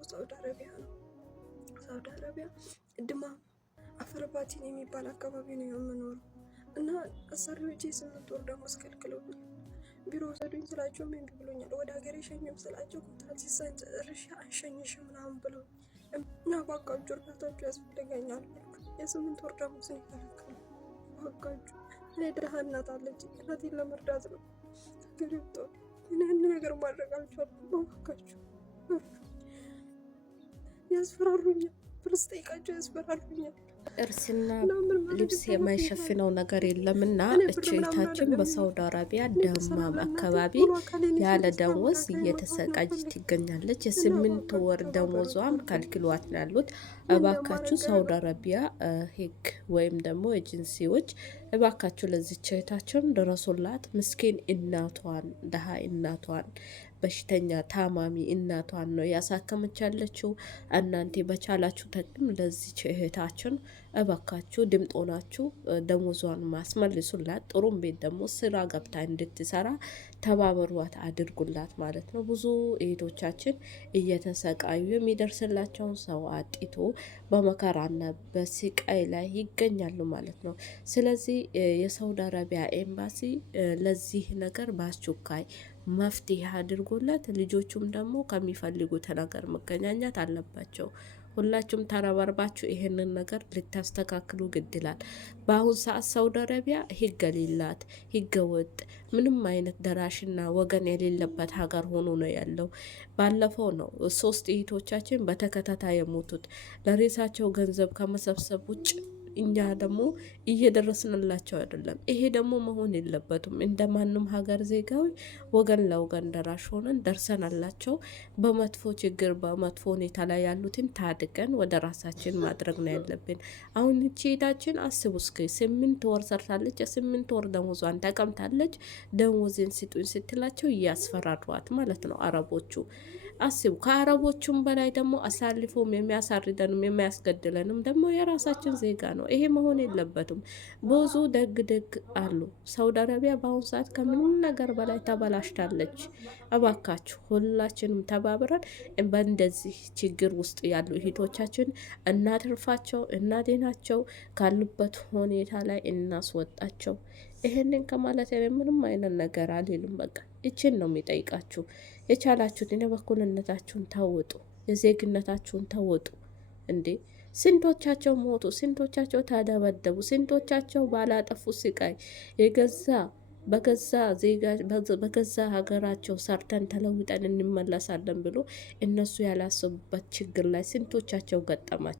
የምኖረው ሳውዲ አረቢያ ነው። ሳውዲ አረቢያ ድማ አፈርባቲን የሚባል አካባቢ ነው የምኖረው እና አሰሪዎቼ 8 ወር ደሞዝ ከልክለውኝ ቢሮ ወሰዱኝ ስላቸው ምን ብሎኛል። ወደ ሀገሬ ሸኝም ስላቸው ኮንትራት ሲሰጥ እርሻ አንሸኝሽ ምናምን ብለው እና ባካችሁ እርዳታችሁ ያስፈልገኛል። የ8 ወር ደሞዝ ነው የከለከሉ። ባካችሁ እኔ ደሃ እናት አለች፣ እናቴን ለመርዳት ነው ሀገሬ ወጣሁ። እኔ ነገር ማድረግ አልቻልኩም። ባካችሁ ያስፈራሩኛል፣ ብር ስጠይቃቸው ያስፈራሩኛል። እርስና ልብስ የማይሸፍነው ነገር የለምና እህታችን በሳውዲ አረቢያ ደማም አካባቢ ያለ ደሞዝ እየተሰቃየች ትገኛለች። የ8 ወር ደሞዟም ከልክሏት ነው ያሉት። እባካችሁ ሳውዲ አረቢያ ህግ ወይም ደግሞ ኤጀንሲዎች እባካችሁ ለዚች እህታችን ድረሱላት። ምስኪን እናቷን ደሃ እናቷን በሽተኛ ታማሚ እናቷን ነው ያሳከመች ያለችው። እናንተ በቻላችሁ ተቅም ለዚች እህታችን እባካችሁ ድምጦ ናችሁ ደሞዟን ማስመልሱላት። ጥሩም ቤት ደግሞ ስራ ገብታ እንድትሰራ ተባበሯት፣ አድርጉላት ማለት ነው። ብዙ እህቶቻችን እየተሰቃዩ የሚደርስላቸውን ሰው አጥቶ በመከራና በስቃይ ላይ ይገኛሉ ማለት ነው። ስለዚህ የሳውዲ አረቢያ ኤምባሲ ለዚህ ነገር በአስቸኳይ መፍትሄ አድርጎለት ልጆቹም ደግሞ ከሚፈልጉት ነገር መገናኘት አለባቸው። ሁላችሁም ተረባርባችሁ ይሄንን ነገር ልታስተካክሉ ግድላል። በአሁን ሰዓት ሳውዲ አረቢያ ህግ የሌላት ህገ ወጥ ምንም አይነት ደራሽና ወገን የሌለበት ሀገር ሆኖ ነው ያለው። ባለፈው ነው 3 እህቶቻችን በተከታታይ የሞቱት ለሬሳቸው ገንዘብ ከመሰብሰብ ውጭ እኛ ደግሞ እየደረስንላቸው አይደለም። ይሄ ደግሞ መሆን የለበትም። እንደማንም ሀገር ዜጋዊ ወገን ለወገን ደራሽ ሆነን ደርሰናላቸው። በመጥፎ ችግር በመጥፎ ሁኔታ ላይ ያሉትን ታድገን ወደ ራሳችን ማድረግ ነው ያለብን። አሁን ሄዳችን አስቡ እስኪ 8 ወር ሰርታለች፣ የ8 ወር ደሞዟን ተቀምታለች። ደሞዝን ስጡኝ ስትላቸው እያስፈራሯት ማለት ነው አረቦቹ። አስቡ። ከአረቦቹም በላይ ደግሞ አሳልፎም የሚያሳርደንም የሚያስገድለንም ደግሞ የራሳችን ዜጋ ነው። ይሄ መሆን የለበትም። ብዙ ደግ ደግ አሉ። ሳውዲ አረቢያ በአሁኑ ሰዓት ከምንም ነገር በላይ ተበላሽታለች። እባካችሁ ሁላችንም ተባብረን በእንደዚህ ችግር ውስጥ ያሉ እህቶቻችን እናትርፋቸው፣ እናዴናቸው፣ ካሉበት ሁኔታ ላይ እናስወጣቸው። ይሄንን ከማለት ምንም አይነት ነገር አልልም። በቃ ይችን ነው የሚጠይቃችሁ። የቻላችሁትን የበኩልነታችሁን ተወጡ፣ የዜግነታችሁን ተወጡ። እንዴ ስንቶቻቸው ሞቱ፣ ስንቶቻቸው ተደበደቡ፣ ስንቶቻቸው ባላጠፉ ስቃይ በገዛ ሀገራቸው ሰርተን ተለውጠን እንመለሳለን ብሎ እነሱ ያላሰቡበት ችግር ላይ ስንቶቻቸው ገጠማቸው።